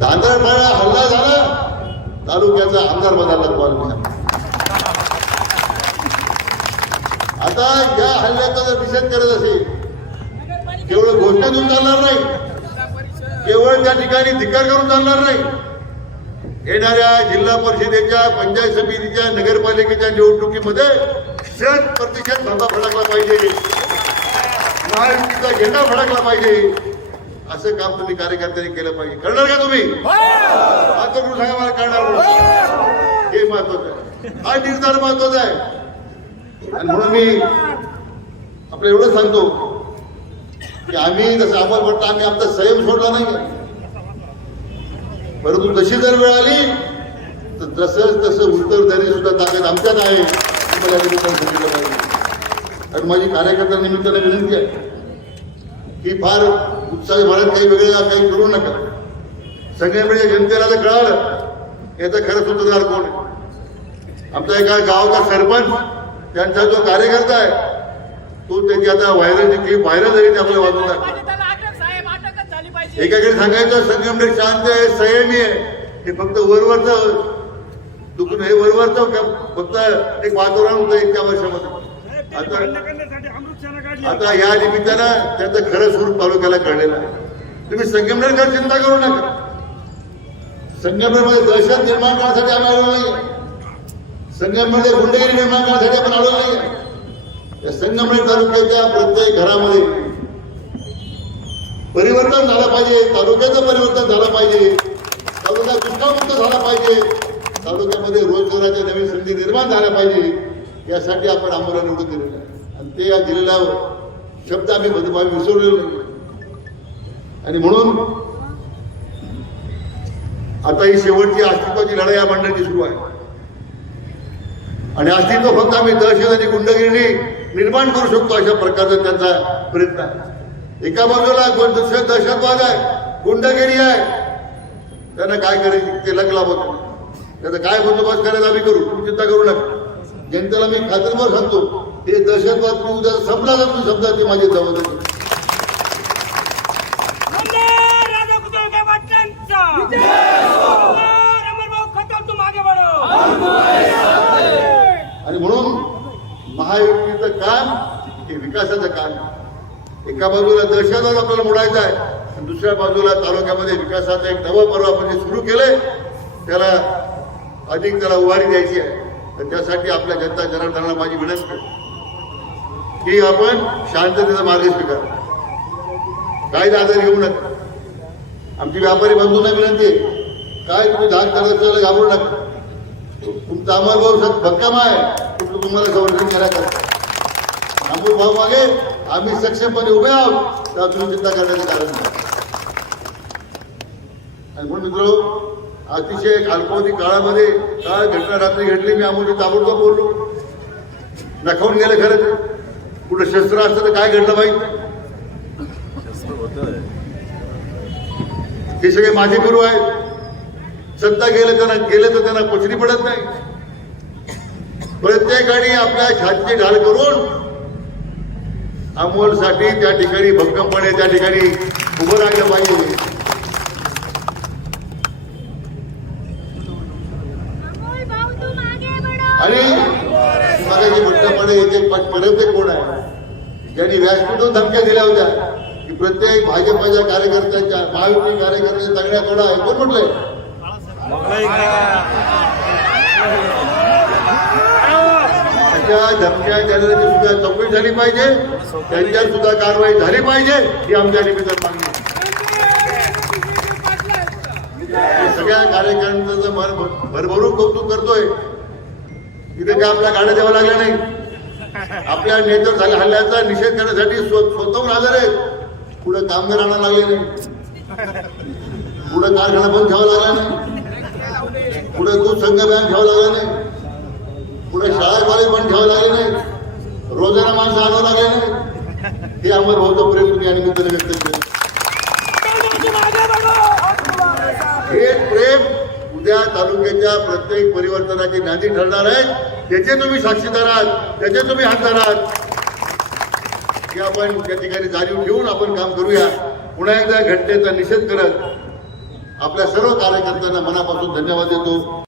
धांदरपाडा हल्ला झाला. तालुक्याचा आमदार बदलला कॉल मिळाला आता या हल्ल्याचा जर निषेध करत असेल केवळ घोषणा देऊन चालणार नाही. केवळ त्या ठिकाणी धिकार करून चालणार नाही. येणाऱ्या जिल्हा परिषदेच्या पंचायत समितीच्या नगरपालिकेच्या निवडणुकीमध्ये शत प्रतिशत धंदा फडकला पाहिजे. महायुतीचा झेंडा फडकला पाहिजे. असं काम तुम्ही कार्यकर्त्यांनी केलं पाहिजे. करणार का तुम्ही? हात करून सांगा मला करणार हे महत्वाचं आहे. हा निर्धार महत्त्वाचा आहे. आणि म्हणून मी आपलं एवढं सांगतो की आम्ही जसं आम्हाला वाटतं आम्ही आमचा संयम सोडला नाही परंतु तशी जर वेळ आली तर तसंच तसं उत्तर उत्तरदारी सुद्धा ताकद आमच्यात आहे मला आणि माझी कार्यकर्त्या निमित्तानं विनंती आहे. की फार उत्साही भरत काही वेगळं काही करू नका. सगळ्या म्हणजे जनतेला जर कळालं. याचं खरं सूत्रधार कोण आहे? आमचा एका गावाचा सरपंच त्यांचा जो कार्यकर्ता आहे तो त्याची आता व्हायरलची क्लिप व्हायरल झाली ते दाखवा. झाली पाहिजे. एकाकडे सांगायचं संगमनेर शांत आहे संयमी आहे. हे फक्त वरवरचं दुखणं हे वरवरचं का- फक्त एक वातावरण होतं इतक्या वर्षामध्ये. आता आता या निमित्तानं त्याचं खरं स्वरूप तालुक्याला कळलेलं आहे. तुम्ही संगमनेरकर चिंता करू नका. संगमनेरमध्ये दहशत निर्माण करण्यासाठी आम्ही आलो नाही संगममध्ये गुंडगिरी निर्माण करण्यासाठी आपण आलो नाही या संगमनेर तालुक्याच्या प्रत्येक घरामध्ये परिवर्तन झालं पाहिजे तालुक्याचं परिवर्तन झालं पाहिजे तालुका दुष्काळमुक्त झाला पाहिजे तालुक्यामध्ये रोजगाराच्या नवीन संधी निर्माण झाल्या पाहिजे यासाठी आपण आम्हाला निवडून दिलेलं आहे. आणि ते या जिल्ह्यावर शब्द आम्ही बदभावी विसरलेलो नाही. आणि म्हणून आता ही शेवटची अस्तित्वाची लढाई या मंडळाची सुरू आहे. आणि अस्तित्व फक्त आम्ही दहशत आणि गुंडगिरी निर्माण करू शकतो अशा प्रकारचा त्यांचा प्रयत्न आहे. एका बाजूला दहशतवाद आहे गुंडगिरी आहे. त्यांना काय करायची? ते लग लाभत त्याचा काय बंदोबस्त करायचा आम्ही करू? तुम्ही चिंता करू नका. जनतेला मी खात्रीवर सांगतो हे दहशतवाद उद्या संपला तर तुम्ही समजा ते माझी बढो आणि म्हणून महायुतीचं काम हे विकासाचं काम. एका बाजूला दहशतवाद आपल्याला मोडायचा आहे आणि दुसऱ्या बाजूला तालुक्यामध्ये विकासाचं एक नवं पर्व आपण जे सुरू केलंय त्याला अधिक त्याला उभारी द्यायची आहे. तर त्यासाठी आपल्या जनता जनार्दनाला माझी विनंती की आपण शांततेचा मार्ग स्वीकार. कायदा दादर घेऊ नका. आमची व्यापारी बंधूंना विनंती आहे काय तुम्ही धाक करायचं घाबरू नका. तुमचा अमर भाऊ सब भक्कम आहे तुमचं तुम्हाला संरक्षण करायचं अमोल भाऊ मागे आम्ही सक्षमपणे उभे आहोत तेव्हा तुम्ही चिंता करण्याचं कारण नाही. आणि म्हणून मित्र अतिशय अल्पावधी काळामध्ये काय घटना रात्री घडली. मी अमोल ताबडतोब बोललो. नखावून गेलं खरं कुठं शस्त्र असतं तर काय घडलं माहीत नाही. हे सगळे माझे गुरु आहेत. सत्ता गेले त्यांना गेले तर त्यांना पोचणी पडत नाही. प्रत्येकाने आपल्या छातीची ढाल करून अमोलसाठी त्या ठिकाणी भक्कमपणे त्या ठिकाणी उभं राहिलं पाहिजे अमोल भाऊ तुम आगे बढ़ो आणि मगाशी भक्कमपणे येथे पडवते कोण आहे? ज्यांनी व्यासपीठून धमक्या दिल्या होत्या की प्रत्येक भाजपाच्या कार्यकर्त्यांच्या महायुती कार्यकर्त्यांच्या तगड्या तोडा आहे. कोण म्हटलंय? अशा धमक्या देणाऱ्याची सुद्धा चौकशी झाली पाहिजे त्यांच्यावर सुद्धा कारवाई झाली पाहिजे ही आमच्या निमित्त मागणी सगळ्या कार्यकर्त्यांचं मन भर- भरभरून कौतुक करतोय. इथे काय आपल्या गाड्या द्यावं लागल्या नाही? आपल्या नेत्यावर झाल्या हल्ल्याचा निषेध करण्यासाठी स्व- स्वतःहून हजर आहेत. पुढे कामगारांना लागले नाही. पुढे कारखाना बंद ठेवावा लागला नाही. पुढे दूध संघ बँक ठेवावं लागला नाही. पुढे शाळा कॉलेज बंद ठेवावं लागले नाही. रोजाना माणसं आणावं लागले नाही. हे आम्हाला भाऊचं प्रेम तुम्ही या निमित्ताने व्यक्त केलं तू मागे बढो हे प्रेम उद्या तालुक्याच्या प्रत्येक परिवर्तनाची नांदी ठरणार आहे. त्याचे तुम्ही साक्षीदार आहात त्याचे तुम्ही हातदार आहात. की आपण त्या ठिकाणी जाणीव ठेवून आपण काम करूया. पुन्हा एकदा घटनेचा निषेध करत आपल्या सर्व कार्यकर्त्यांना मनापासून धन्यवाद देतो.